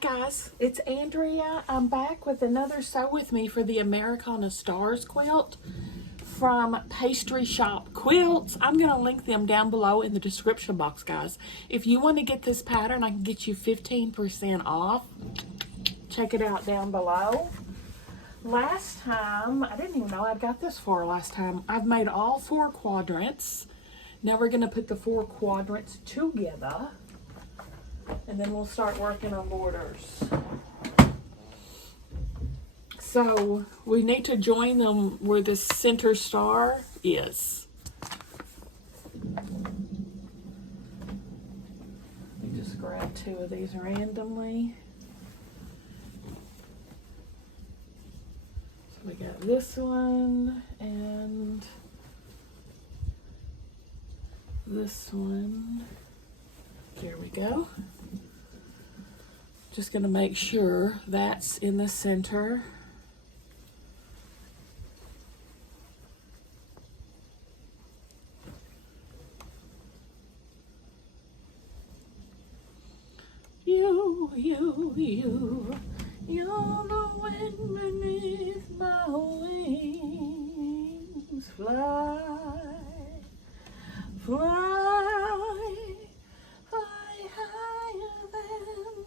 guys, it's Andrea. I'm back with another Sew With Me for the Americana Stars quilt from Pastry Shop Quilts. I'm going to link them down below in the description box, guys. If you want to get this pattern, I can get you 15% off. Check it out down below. Last time, I didn't even know I'd got this far last time. I've made all 4 quadrants. Now we're going to put the 4 quadrants together. And then we'll start working on borders. So we need to join them where the center star is. Let me just grab 2 of these randomly. So we got this one and this one. There we go. Just going to make sure that's in the center. You're the wind beneath my wings. Fly, fly, fly higher than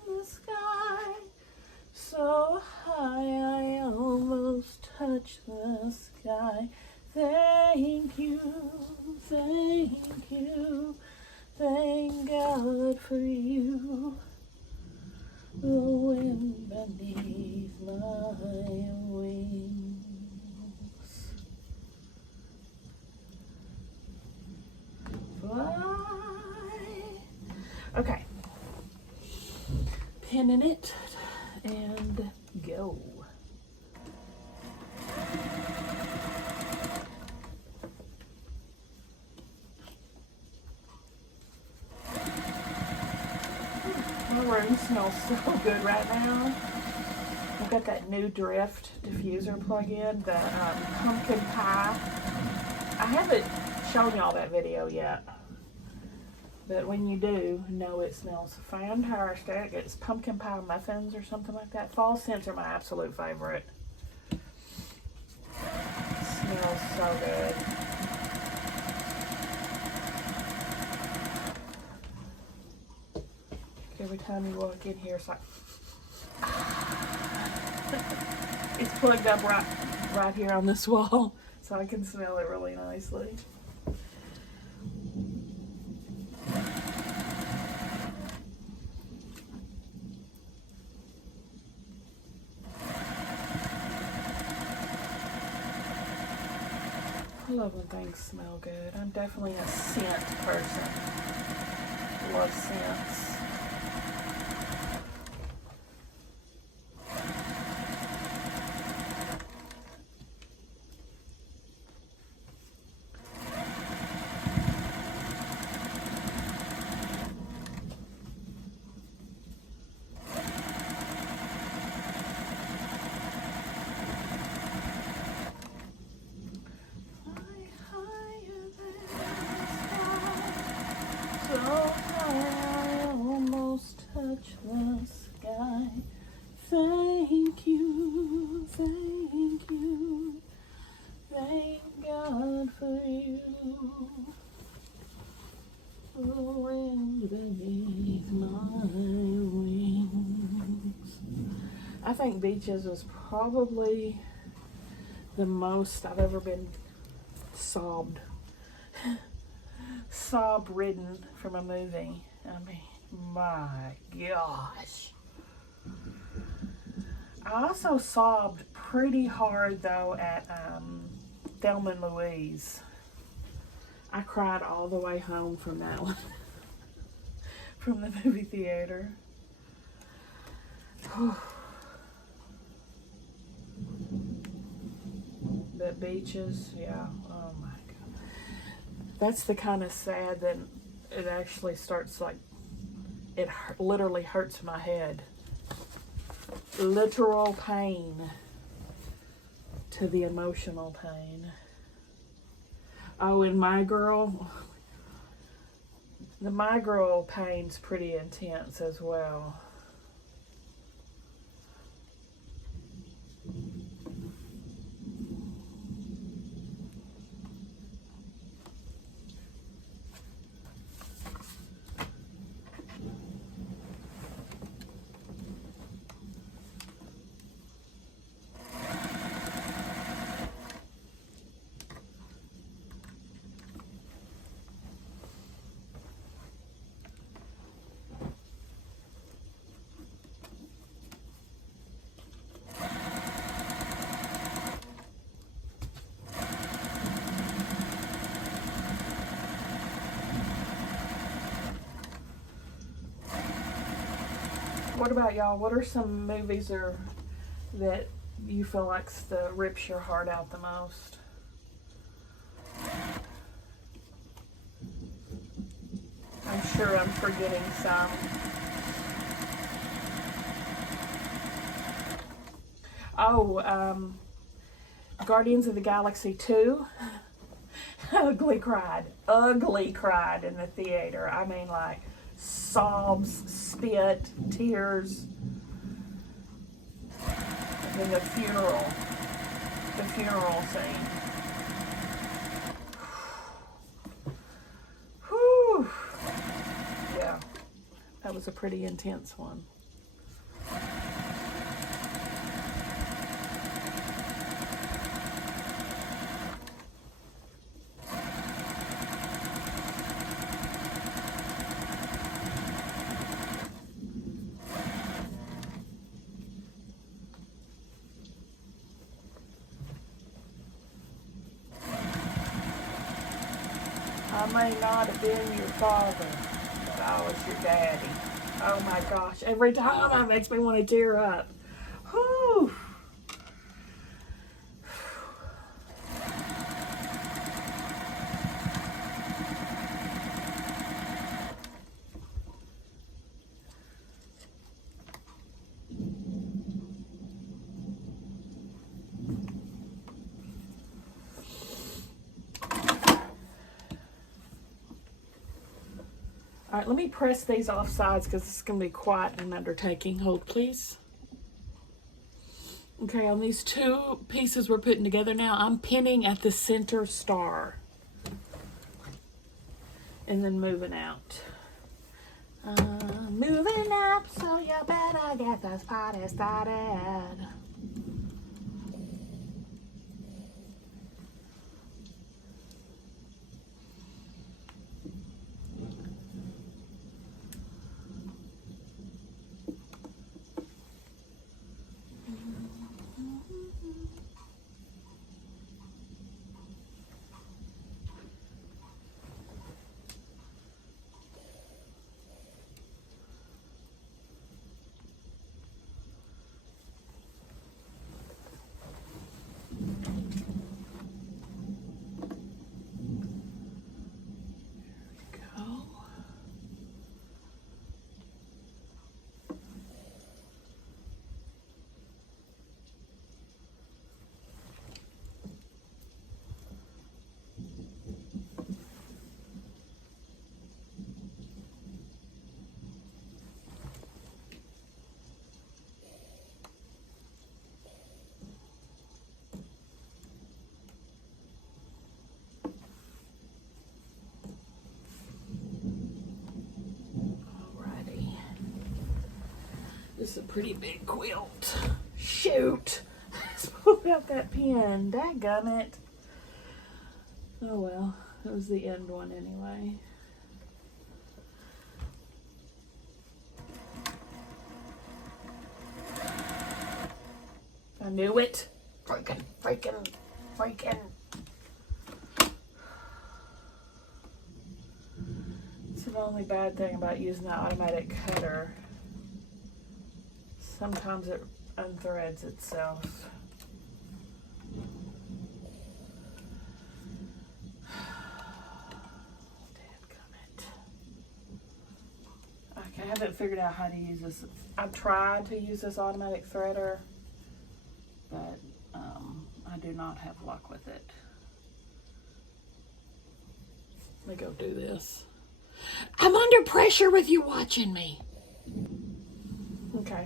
the sky. So high I almost touch the sky. Thank you, thank you, thank God for you. The wind beneath my wings. Fly. Okay. Pinning it and go. My room smells so good right now. I've got that new Drift diffuser plug-in, the pumpkin pie. I haven't shown y'all that video yet, but when you do, know it smells fantastic. It's pumpkin pie muffins or something like that. Fall scents are my absolute favorite. It smells so good. Every time you walk in here, it's like it's plugged up right here on this wall, so I can smell it really nicely. I love when things smell good. I'm definitely a scent person. Love scents. So high, I almost touch the sky. Thank you, thank you, thank God for you. The wind beneath my wings. I think Beaches is probably the most I've ever been sob-ridden from a movie. I mean, my gosh. I also sobbed pretty hard though at Thelma and Louise. I cried all the way home from that one. From the movie theater. But Beaches, yeah, oh my God. That's the kind of sad that it actually starts like, it literally hurts my head. Literal pain to the emotional pain. Oh, and My Girl, the My Girl pain's pretty intense as well. What about y'all? What are some movies that you feel like rips your heart out the most? I'm sure I'm forgetting some. Oh, Guardians of the Galaxy 2. Ugly cried in the theater. I mean, like, sobs, spit, tears. And then the funeral scene. Whew. Yeah, that was a pretty intense one. I may not have been your father, but I was your daddy. Oh my gosh, every time that makes me want to tear up. Whew. All right, let me press these off sides because it's going to be quite an undertaking. Hold, please. Okay, on these two pieces we're putting together now, I'm pinning at the center star. And then moving out. Moving up, so you better get this party started. This is a pretty big quilt. Shoot! I pulled out that pin. Dadgummit. Oh well, that was the end one anyway. I knew it. Freaking. It's the only bad thing about using the automatic cutter. Sometimes it unthreads itself. Dadgummit. Okay, I haven't figured out how to use this. I've tried to use this automatic threader, but I do not have luck with it. Let me go do this. I'm under pressure with you watching me. Okay.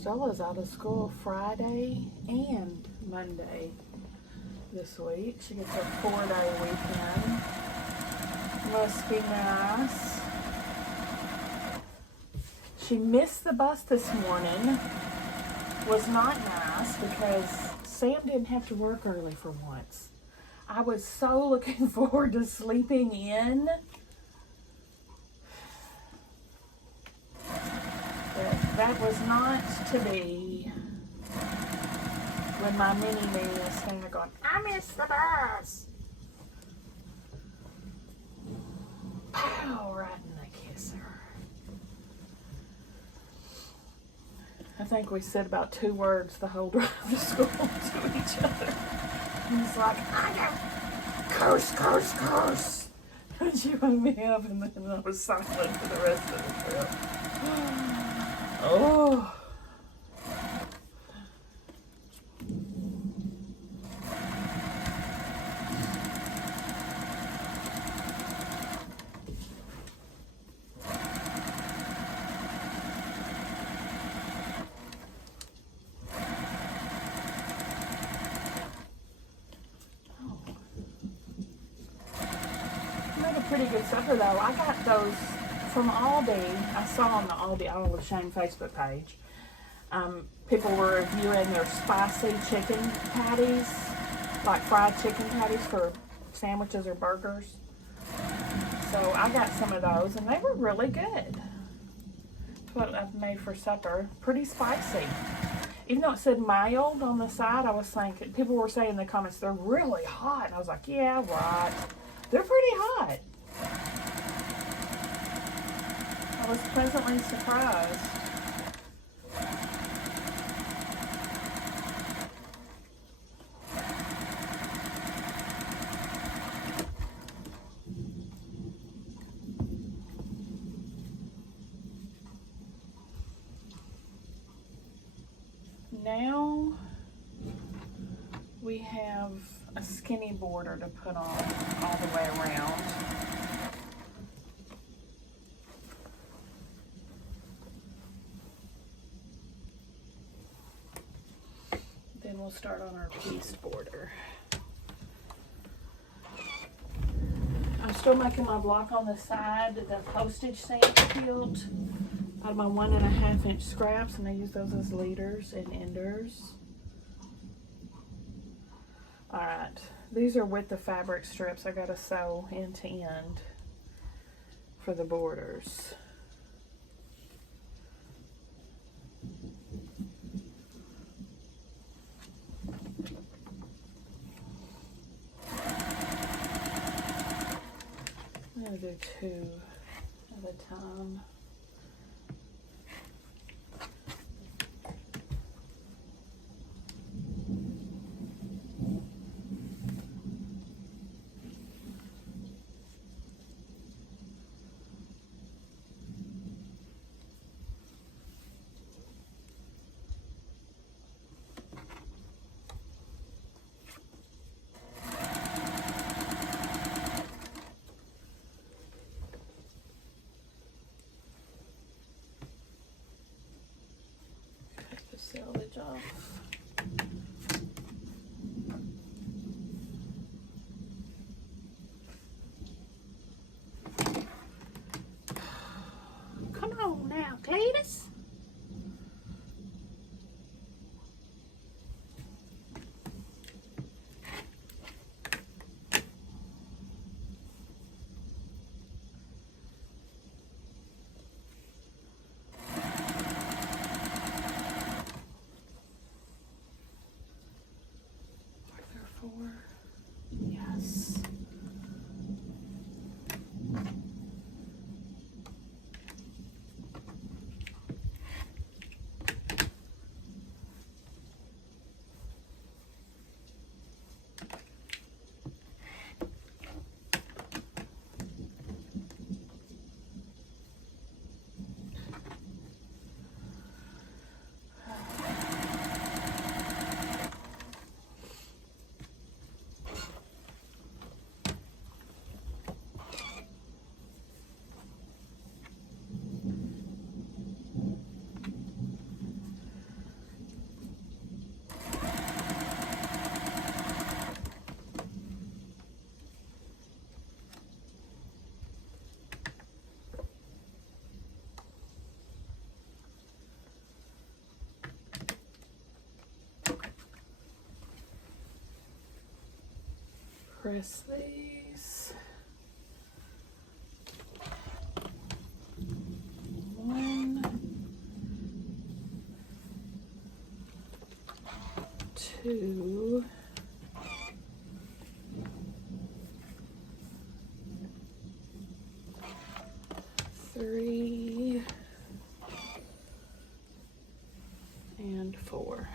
Stella's out of school Friday and Monday this week. She gets a 4-day weekend. Must be nice. She missed the bus this morning. Was not nice because Sam didn't have to work early for once. I was so looking forward to sleeping in. But that was not to be. When my mini-me is standing there going, I missed the bus. Pow, right in the kisser. I think we said about 2 words the whole drive to school to each other. And he's like, I don't curse, curse, curse. And she woke me up and then I was silent for the rest of the trip. Oh. Pretty good supper though. I got those from Aldi. I saw on the Aldi All of Shame Facebook page. People were reviewing their spicy chicken patties, like fried chicken patties for sandwiches or burgers. So I got some of those and they were really good. That's what I've made for supper. Pretty spicy. Even though it said mild on the side, I was thinking, people were saying in the comments, they're really hot. And I was like, yeah, right. They're pretty hot. I was pleasantly surprised. Now we have a skinny border to put on all the way around. Then we'll start on our piece border. I'm still making my block on the side, the postage stamp quilt out of my 1.5 inch scraps, and I use those as leaders and enders. Alright, these are with the fabric strips I gotta sew end to end for the borders. I'm gonna do 2 at a time. Press these. 1, 2, 3, and 4.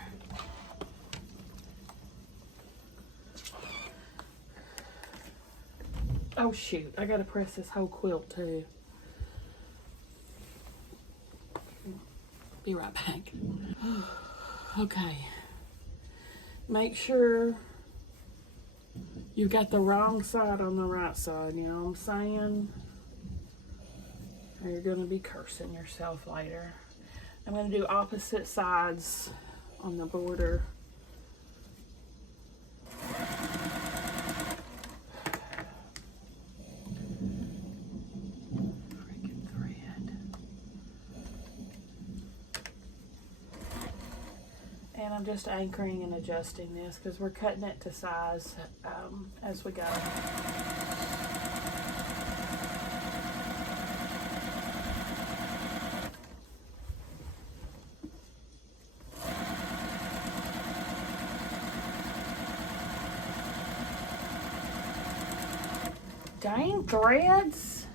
Oh shoot, I gotta press this whole quilt too. Be right back. Okay. Make sure you got the wrong side on the right side, you know what I'm saying? Or you're gonna be cursing yourself later. I'm gonna do opposite sides on the border. Freaking thread. And I'm just anchoring and adjusting this because we're cutting it to size as we go. Dang threads.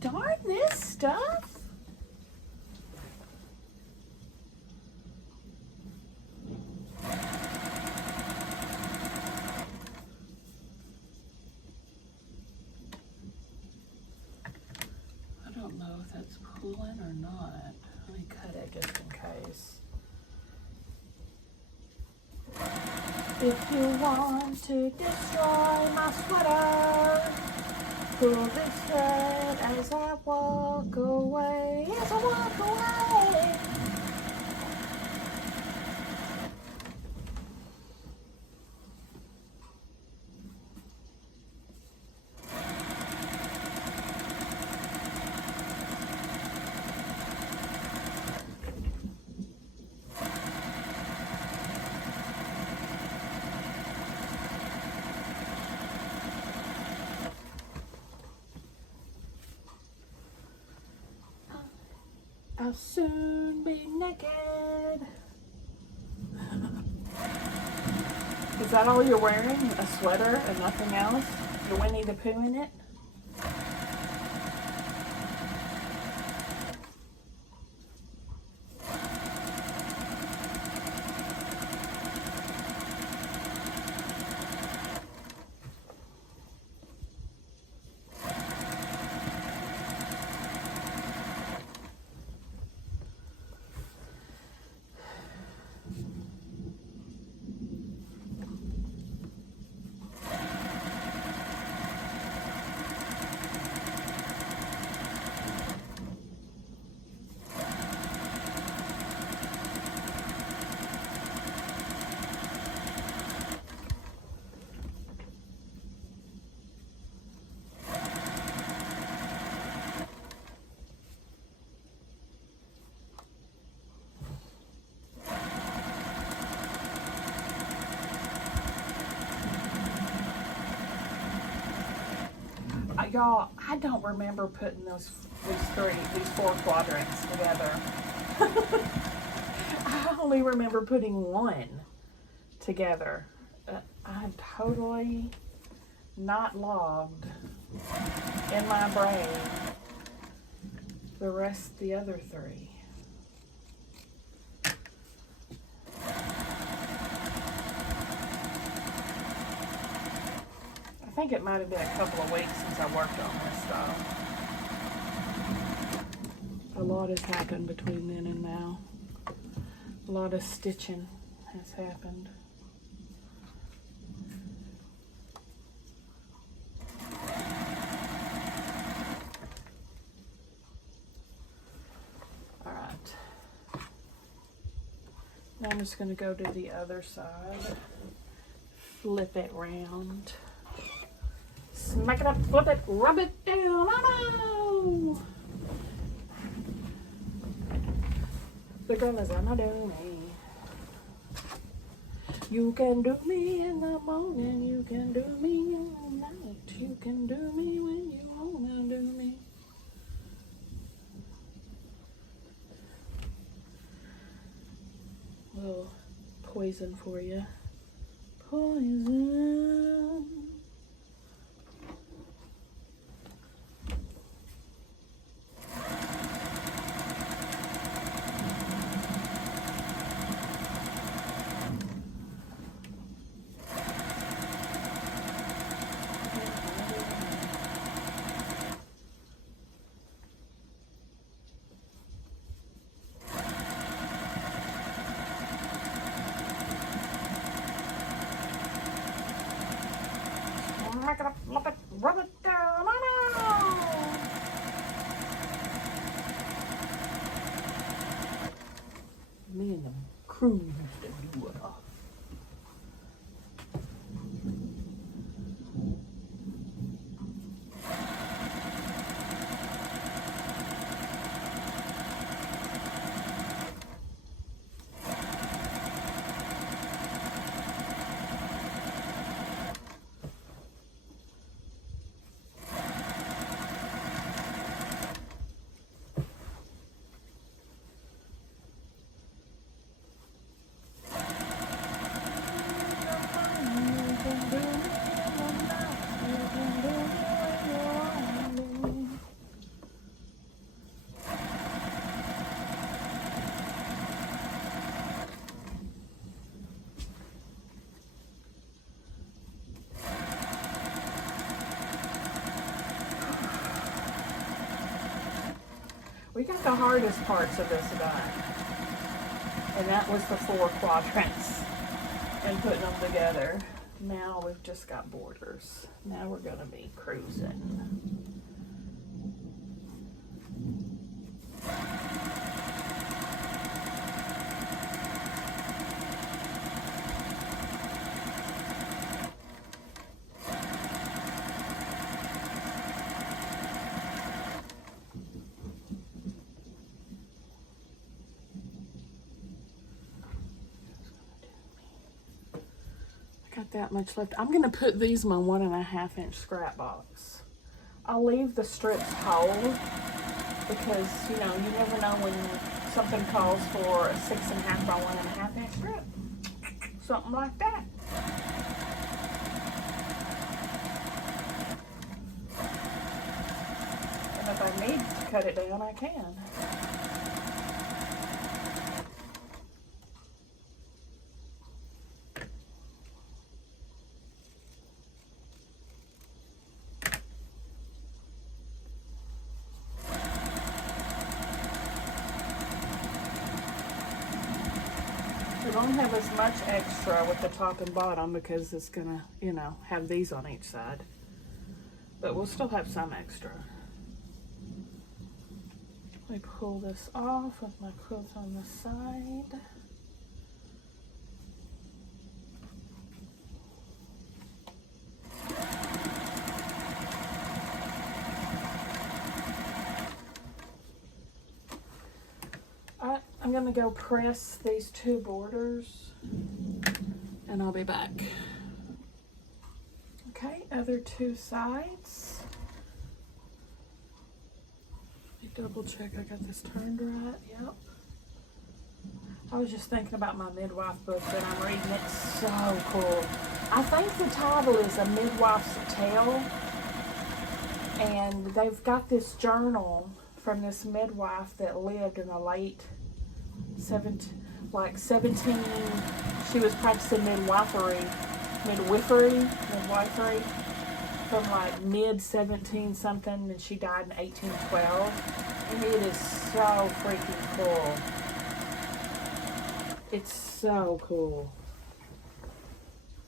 Darn this stuff. I don't know if that's pulling or not. Let me cut it just in case. If you want to destroy my sweater, pull this thread as I walk away, as I walk away. I'll soon be naked. Is that all you're wearing? A sweater and nothing else? You're Winnie the Pooh in it? Y'all, I don't remember putting these 4 quadrants together. I only remember putting 1 together. I'm totally not logged in my brain the other 3. I think it might have been a couple of weeks since I worked on this stuff. A lot has happened between then and now. A lot of stitching has happened. All right. Now I'm just going to go to the other side. Flip it round. Smack it up, flip it, rub it down. Oh no! The girl is on my doing. You can do me in the morning, you can do me in the night, you can do me when you wanna do me. Little poison for you. Poison. Make it up, love it, rub it down, me and the crew used to do it. We got the hardest parts of this done, and that was the 4 quadrants and putting them together. Now we've just got borders. Now we're gonna be cruising. That much left. I'm going to put these in my 1.5 inch scrap box. I'll leave the strips whole because, you know, you never know when something calls for a 6.5 by 1.5 inch strip. Something like that. And if I need to cut it down, I can. We don't have as much extra with the top and bottom because it's gonna, you know, have these on each side. But we'll still have some extra. Let me pull this off with my quilts on the side. I'm gonna go press these 2 borders and I'll be back. Okay, other 2 sides. Let me double check I got this turned right. Yep. I was just thinking about my midwife book that I'm reading. It's so cool. I think the title is A Midwife's Tale, and they've got this journal from this midwife that lived in the late 17, she was practicing midwifery from like mid 17 something, and she died in 1812, and it is so freaking cool. It's so cool.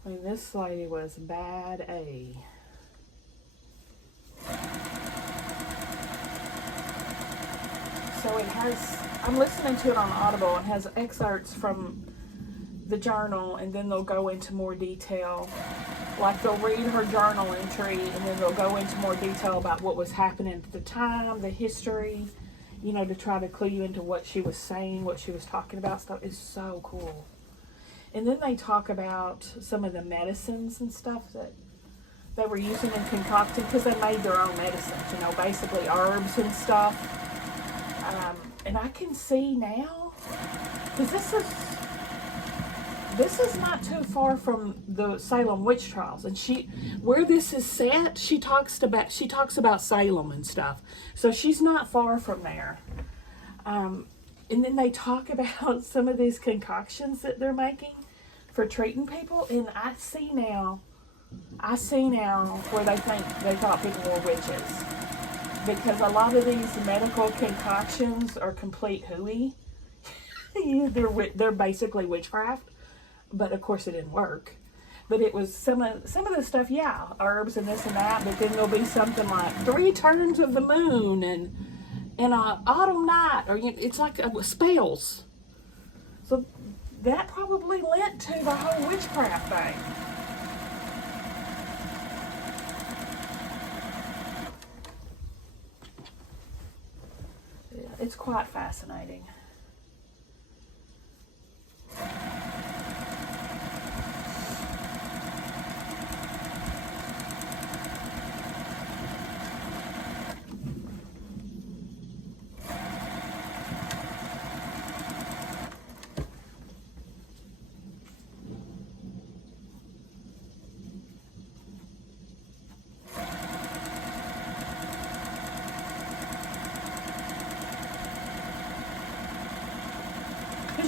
I mean, this lady was bad A. So it has, I'm listening to it on Audible, and has excerpts from the journal, and then they'll go into more detail. Like they'll read her journal entry, and then they'll go into more detail about what was happening at the time, the history, you know, to try to clue you into what she was saying, what she was talking about. Stuff is so cool. And then they talk about some of the medicines and stuff that they were using in concocting, because they made their own medicines, you know, basically herbs and stuff. And I can see now, because this is not too far from the Salem witch trials, and where this is set, she talks about Salem and stuff, so she's not far from there. And then they talk about some of these concoctions that they're making for treating people, and I see now where they thought people were witches, because a lot of these medical concoctions are complete hooey. They're basically witchcraft, but of course it didn't work. But it was some of the stuff, yeah, herbs and this and that. But then there'll be something like 3 turns of the moon and an autumn night, or it's like spells. So that probably led to the whole witchcraft thing. Yeah, it's quite fascinating.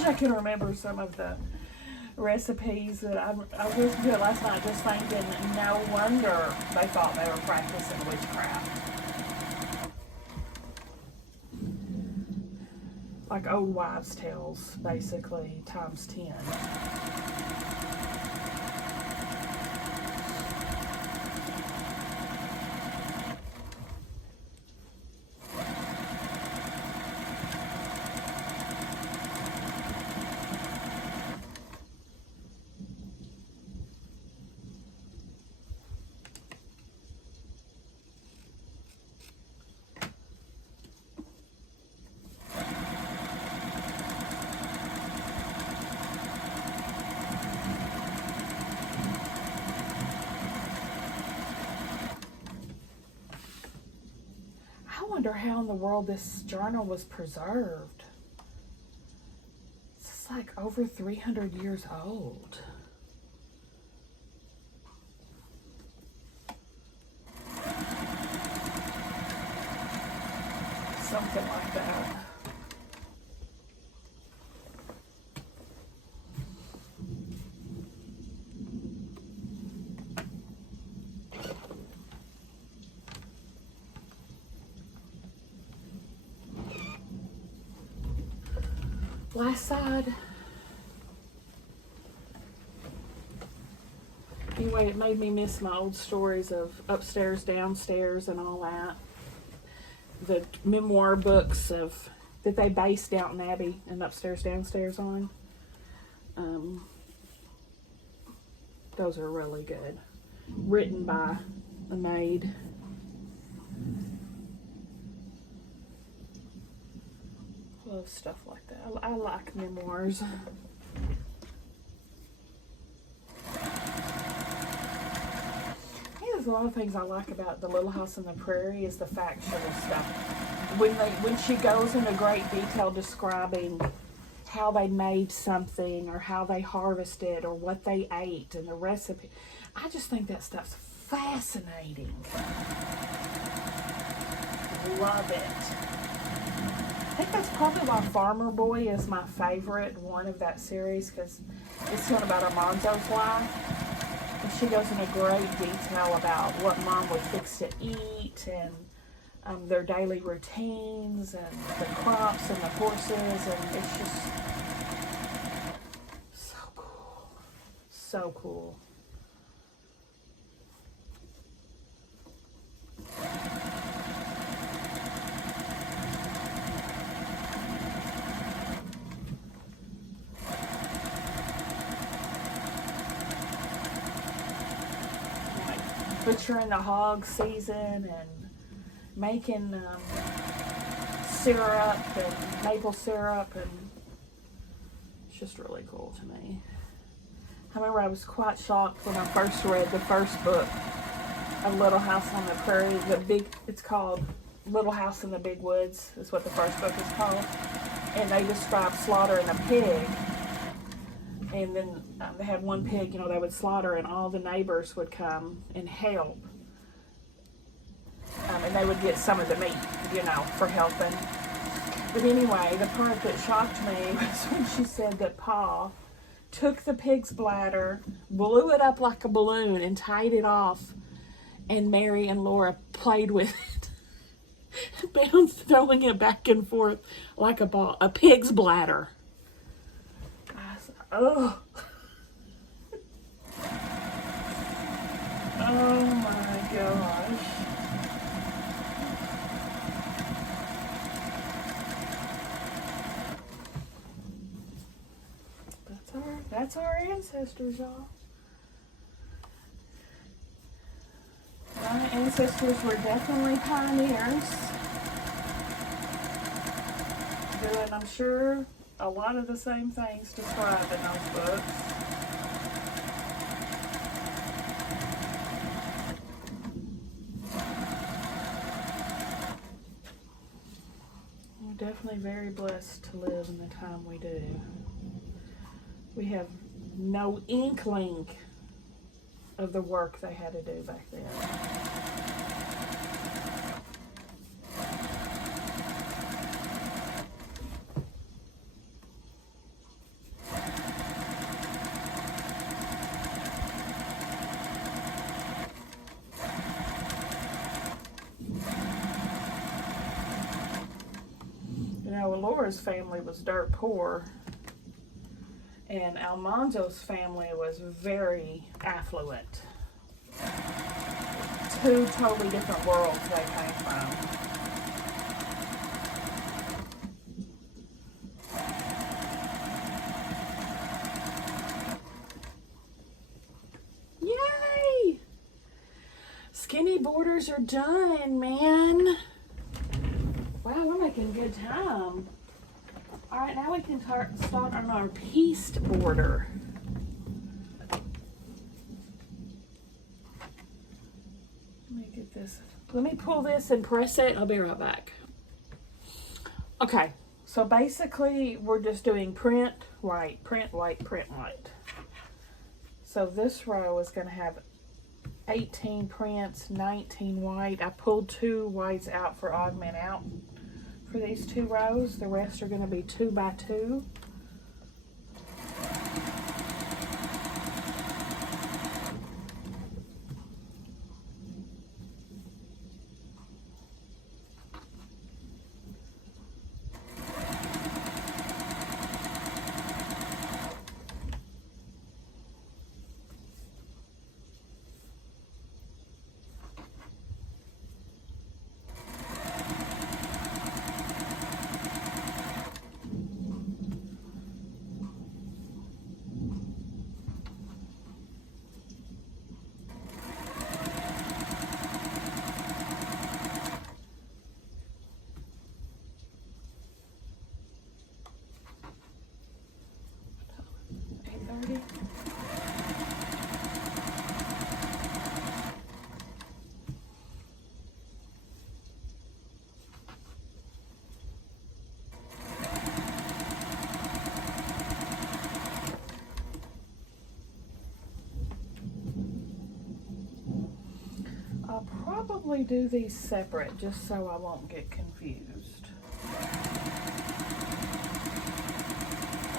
I can remember some of the recipes that I listened to it last night, just thinking, no wonder they thought they were practicing witchcraft. Like old wives' tales, basically, times 10. I wonder how in the world this journal was preserved. It's like over 300 years old. Something like that. Last side. Anyway, it made me miss my old stories of upstairs, downstairs, and all that. The memoir books that they based Downton Abbey and Upstairs, Downstairs on. Those are really good. Written by a maid. Love stuff like that. I like memoirs. There's a lot of things I like about The Little House on the Prairie is the factual stuff. When she goes into great detail describing how they made something or how they harvested or what they ate and the recipe, I just think that stuff's fascinating. Love it. I think that's probably why Farmer Boy is my favorite one of that series, because it's one about Armando's wife. And she goes into great detail about what Mom would fix to eat and their daily routines and the crops and the horses. And it's just so cool. So cool. Butchering the hog season and making syrup and maple syrup, and it's just really cool to me. I remember I was quite shocked when I first read the first book of Little House on the Prairie. It's called Little House in the Big Woods, is what the first book is called. And they describe slaughtering a pig. And then they had one pig, you know, they would slaughter, and all the neighbors would come and help. And they would get some of the meat, you know, for helping. But anyway, the part that shocked me was when she said that Pa took the pig's bladder, blew it up like a balloon, and tied it off. And Mary and Laura played with it, bounced, throwing it back and forth like a ball, a pig's bladder. I said, oh. Oh my gosh. That's our ancestors, y'all. My ancestors were definitely pioneers, doing, I'm sure, a lot of the same things described in those books. We're definitely very blessed to live in the time we do. We have no inkling of the work they had to do back then. You know, Laura's family was dirt poor, and Almanzo's family was very affluent. Two totally different worlds they came from. Yay! Skinny borders are done, man. Wow, we're making good time. All right, now we can start on our pieced border. Let me get this. Let me pull this and press it. I'll be right back. Okay, so basically we're just doing print, white, print, white, print, white. So this row is going to have 18 prints, 19 white. I pulled 2 whites out for augment out. For these 2 rows, the rest are going to be 2 by 2. I'll probably do these separate just so I won't get confused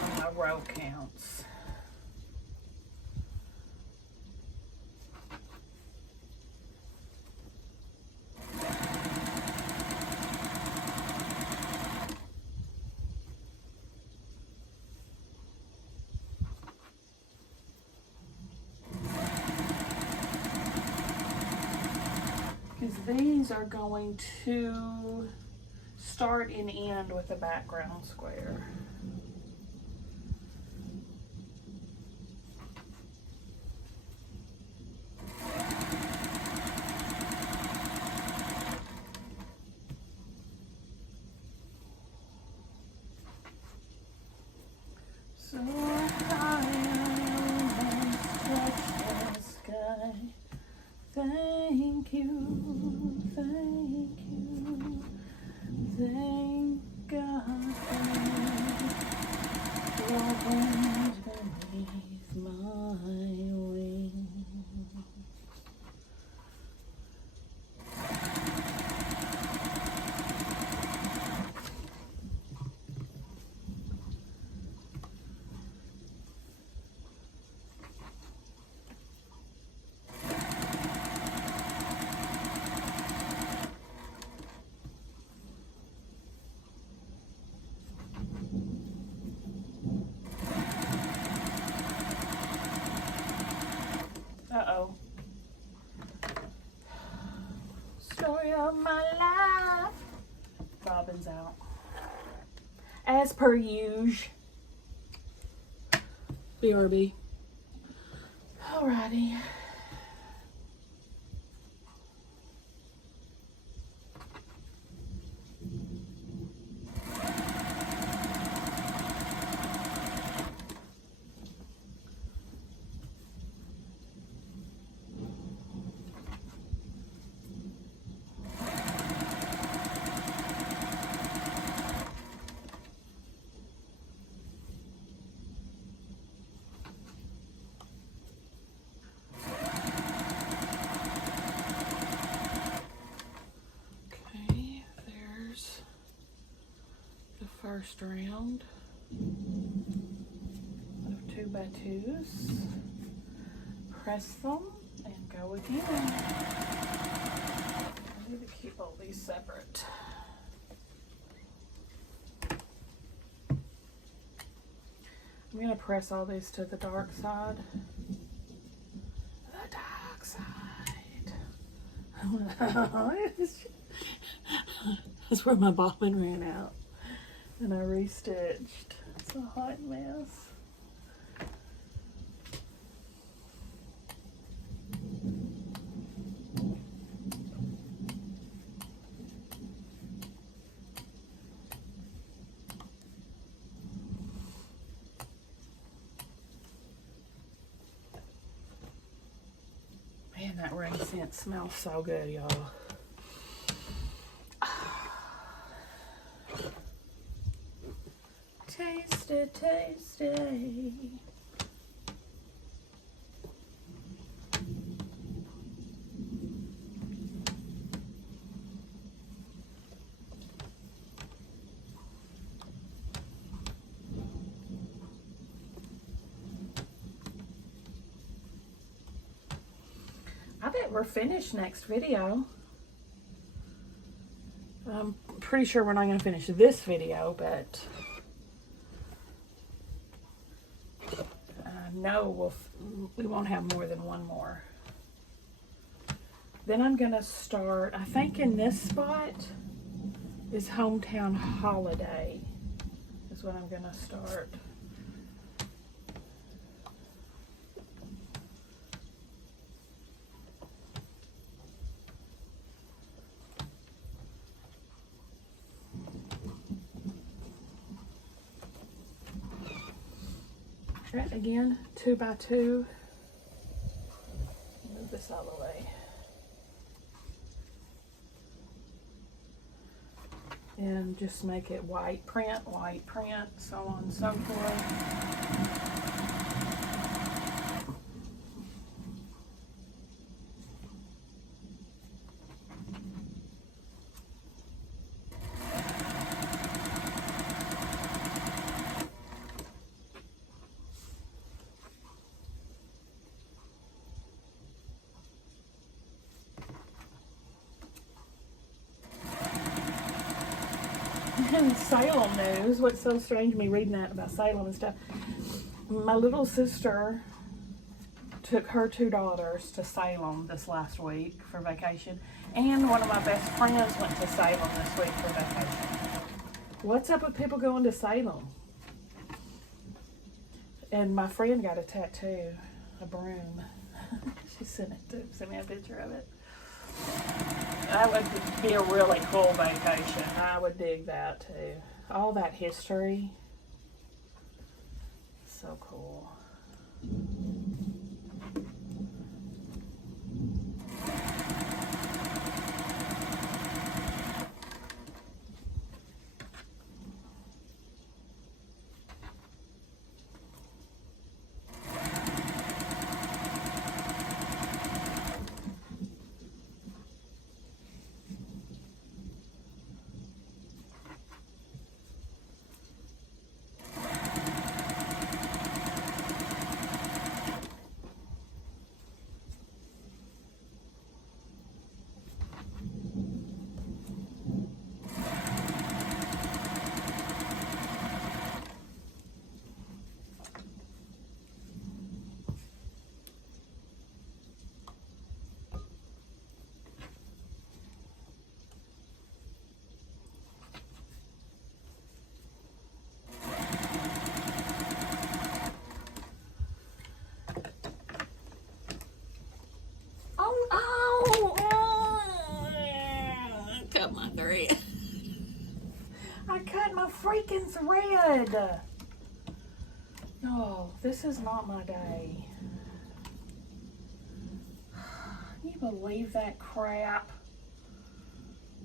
on my row counts. These are going to start and end with a background square. So I am Thank you, thank you, thank God for your beneath my wings. Uh-oh. Story of my life. Robin's out. As per usual. BRB. Alrighty. First round of 2x2s. Press them and go again. I need to keep all these separate. I'm going to press all these to the dark side. The dark side. That's where my bobbin ran out. And I restitched. It's a hot mess. Man, that ring scent smells so good, y'all. Tasty, tasty. I bet we're finished next video. I'm pretty sure we're not going to finish this video, but no, we won't have more than one more. Then I'm going to start, I think in this spot is Hometown Holiday is what I'm going to start. Right, again, 2x2. Move this out of the way. And just make it white print, so on and so forth. And Salem news, what's so strange me reading that about Salem and stuff. My little sister took her 2 daughters to Salem this last week for vacation, and one of my best friends went to Salem this week for vacation. What's up with people going to Salem? And my friend got a tattoo, a broom. She sent me a picture of it. That would be a really cool vacation. I would dig that too. All that history. So cool. freaking thread. Oh, this is not my day. Can you believe that crap?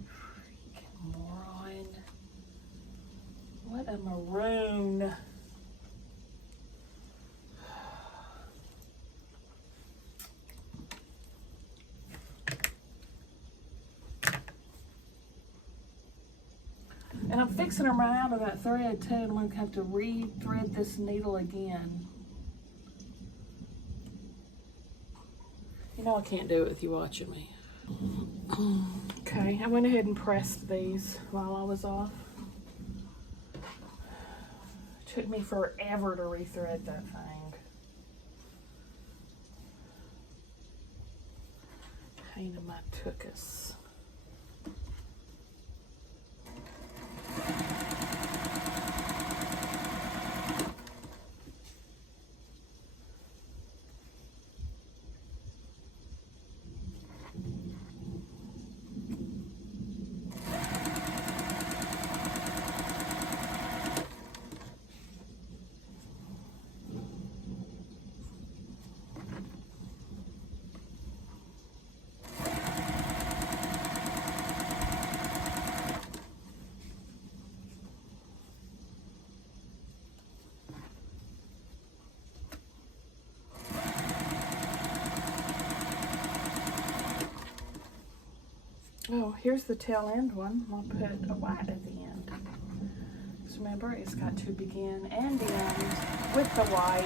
Freaking moron. What a maroon. And I'm fixing to run out of that thread too. I'm going to have to re-thread this needle again. You know I can't do it with you watching me. Okay, I went ahead and pressed these while I was off. It took me forever to re-thread that thing. Pain in my tuchus. Oh, here's the tail end one. I'll put a white at the end. Because remember, it's got to begin and end with the white.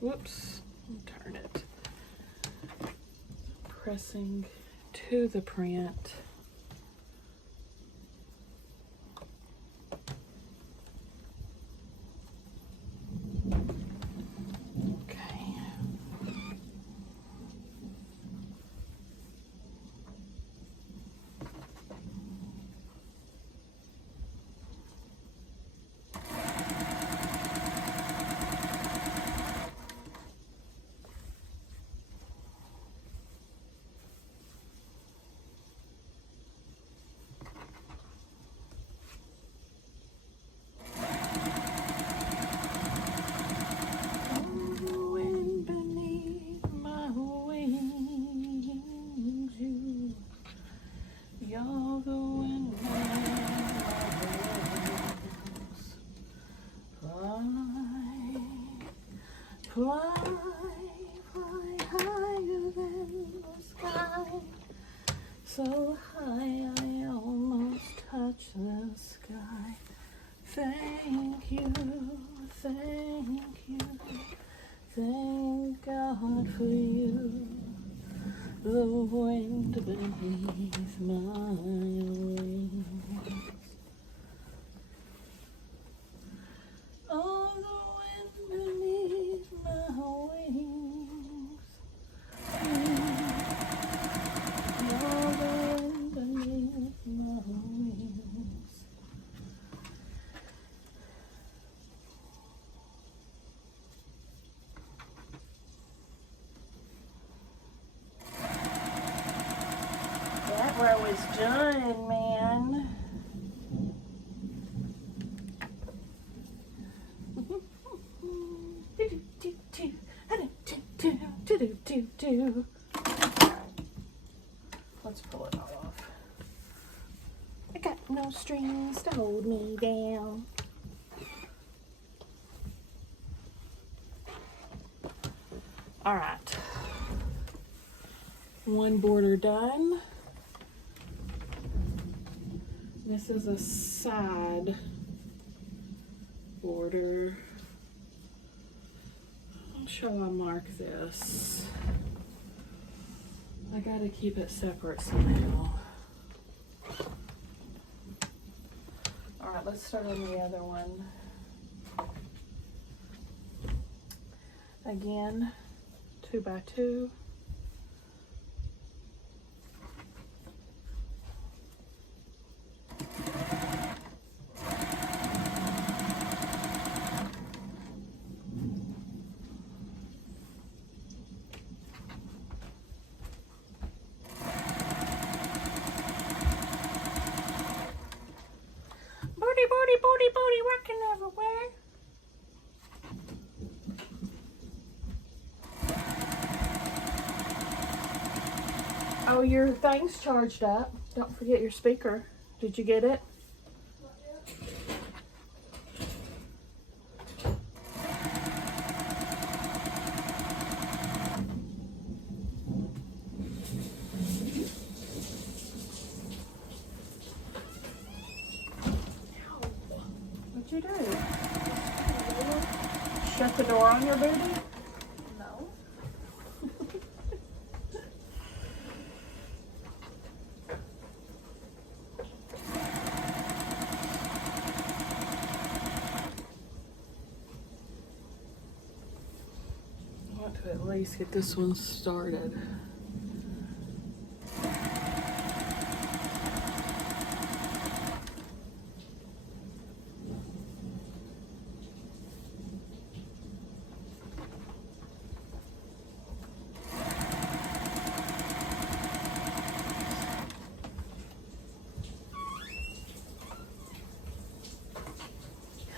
Whoops, turn it. Pressing to the print. Okay. Fly, fly higher than the sky, so high I almost touch the sky. Thank you, thank God for you, the wind beneath my wings. Oh, the wind beneath my wings. Oh, the wind beneath my wings. That row is done, man. Let's pull it all off. I got no strings to hold me down. All right. One border done. This is a side border. How shall I mark this? I gotta keep it separate somehow. All right, let's start on the other one. Again, 2 by 2. booty working everywhere. Oh, your thing's charged up. Don't forget your speaker. Did you get it? What'd you do? Shut the door on your booty? No. I want to at least get this one started.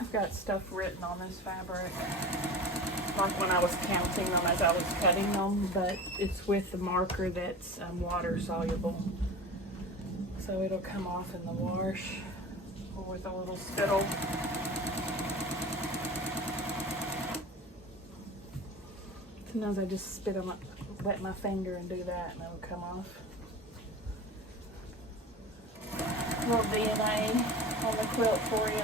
I've got stuff written on this fabric, like when I was counting them as I was cutting them, but it's with the marker that's water soluble, so it'll come off in the wash or with a little spittle. Sometimes I just spit them up, wet my finger and do that, and it'll come off. A little DNA on the quilt for you.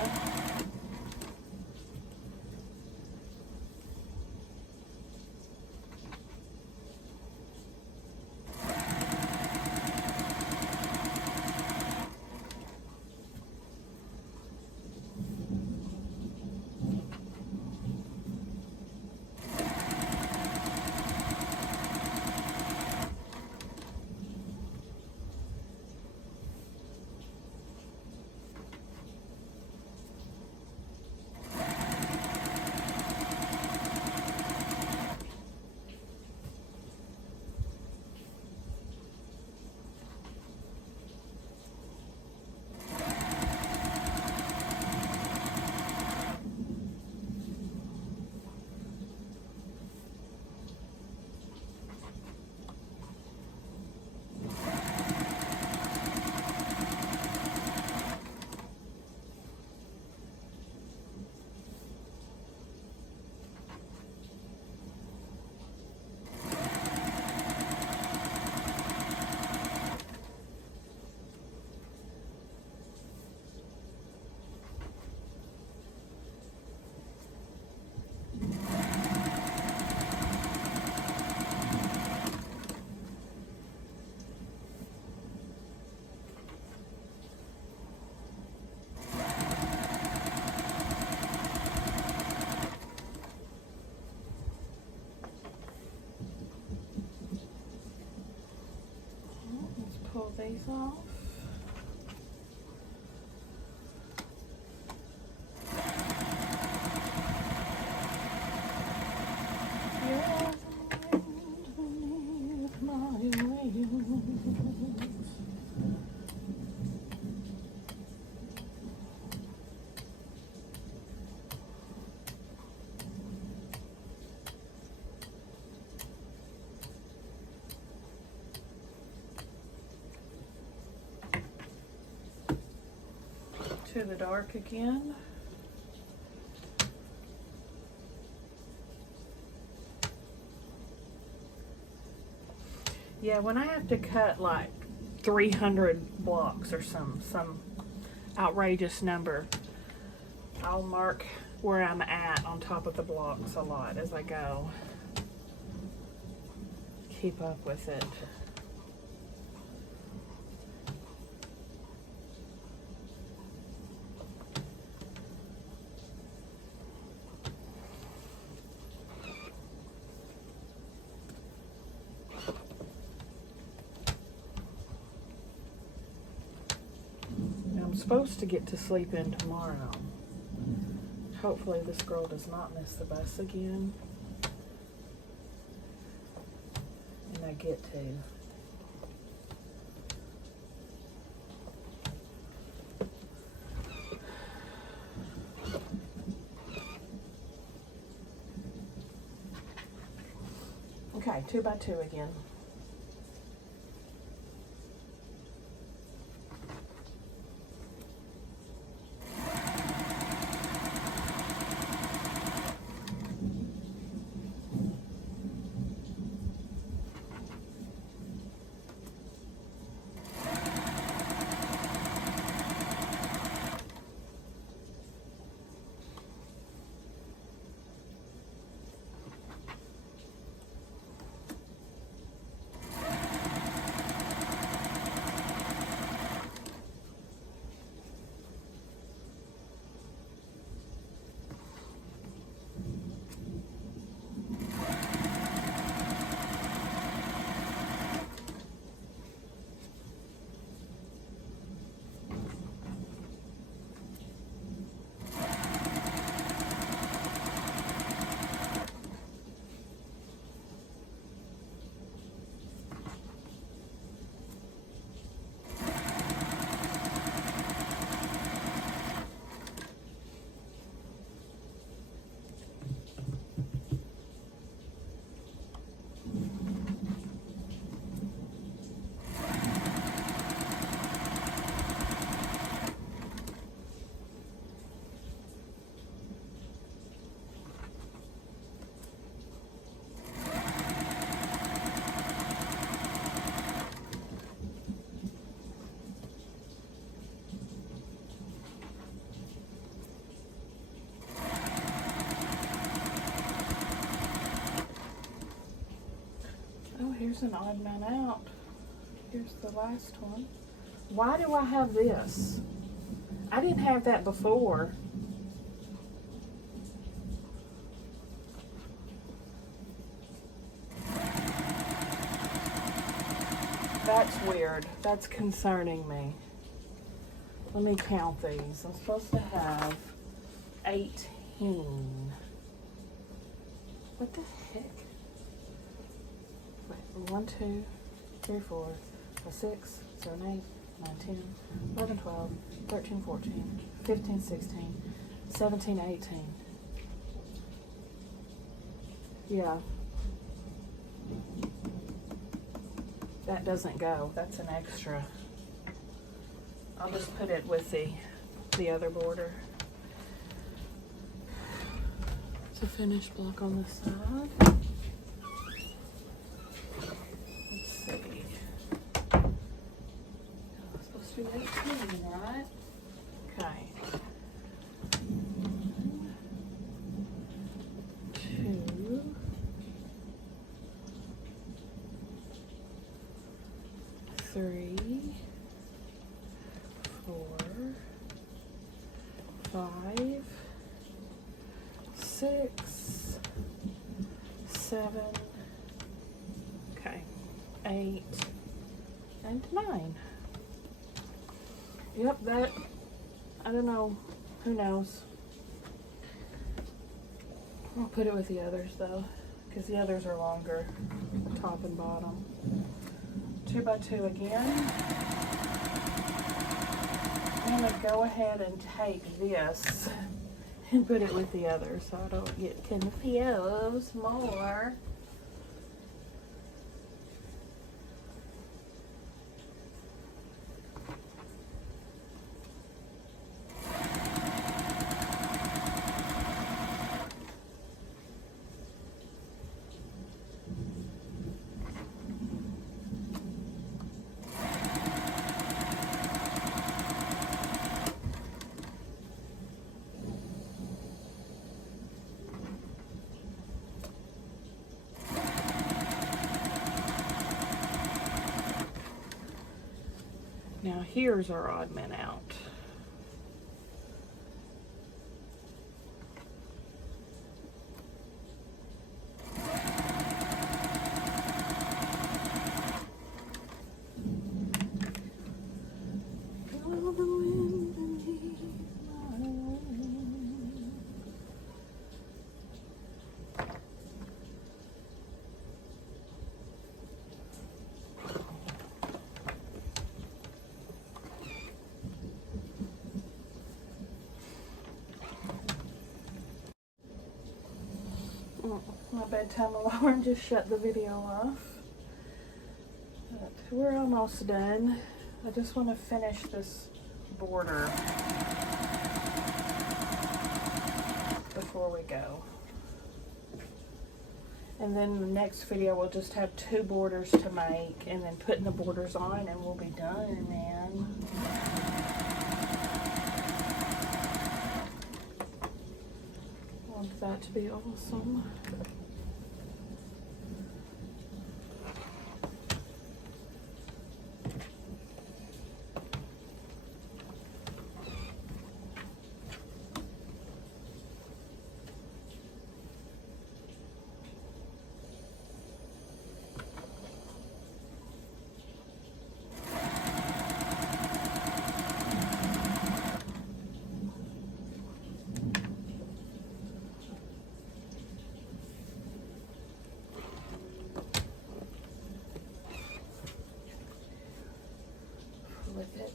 Pull these off. To the dark again. Yeah, when I have to cut like 300 blocks or some outrageous number, I'll mark where I'm at on top of the blocks a lot as I go. Keep up with it. I'm supposed to get to sleep in tomorrow. Hopefully this girl does not miss the bus again. And I get to. Okay, 2 by 2 again. Here's an odd man out. Here's the last one. Why do I have this? I didn't have that before. That's weird. That's concerning me. Let me count these. I'm supposed to have 18. What the heck? Wait, 1, 2, 3, 4, 5, 6, 7, 8, 9, 10, 11, 12, 13, 14, 15, 16, 17, 18. Yeah. That doesn't go. That's an extra. I'll just put it with the other border. It's a finished block on this side. Let's see. It's supposed to be 18, right? Okay. 2, 3, 4, 5, 6, 7, okay, 8, and 9. Yep, that, I don't know, who knows. I'll put it with the others though, because the others are longer, top and bottom. 2 by 2 again. I'm going to go ahead and take this and put it with the others so I don't get confused more. Now here's our odd man out. bedtime alarm just shut the video off. But we're almost done. I just want to finish this border before we go. And then the next video we'll just have 2 borders to make, and then putting the borders on, and we'll be done, man. Want that to be awesome. With it.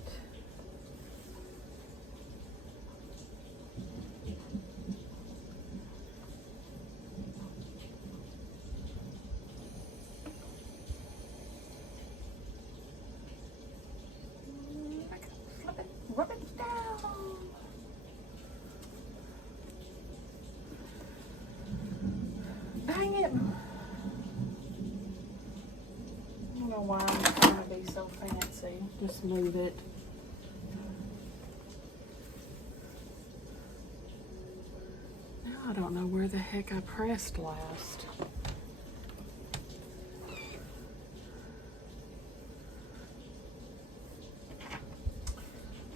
Rub it down. Dang it. I don't know why I'm trying to be so fancy. Just move it. Now I don't know where the heck I pressed last.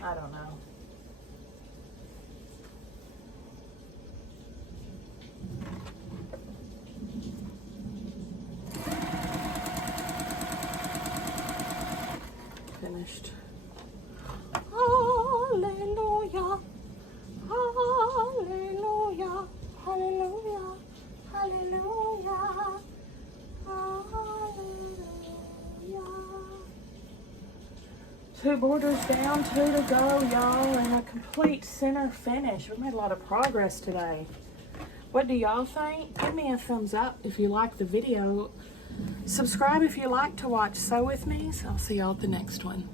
I don't know. Finished. Hallelujah. Hallelujah. Hallelujah. Hallelujah. Hallelujah. 2 borders down, 2 to go, y'all, and a complete center finish. We made a lot of progress today. What do y'all think? Give me a thumbs up if you like the video. Subscribe if you like to watch Sew With Me. So I'll see y'all at the next one.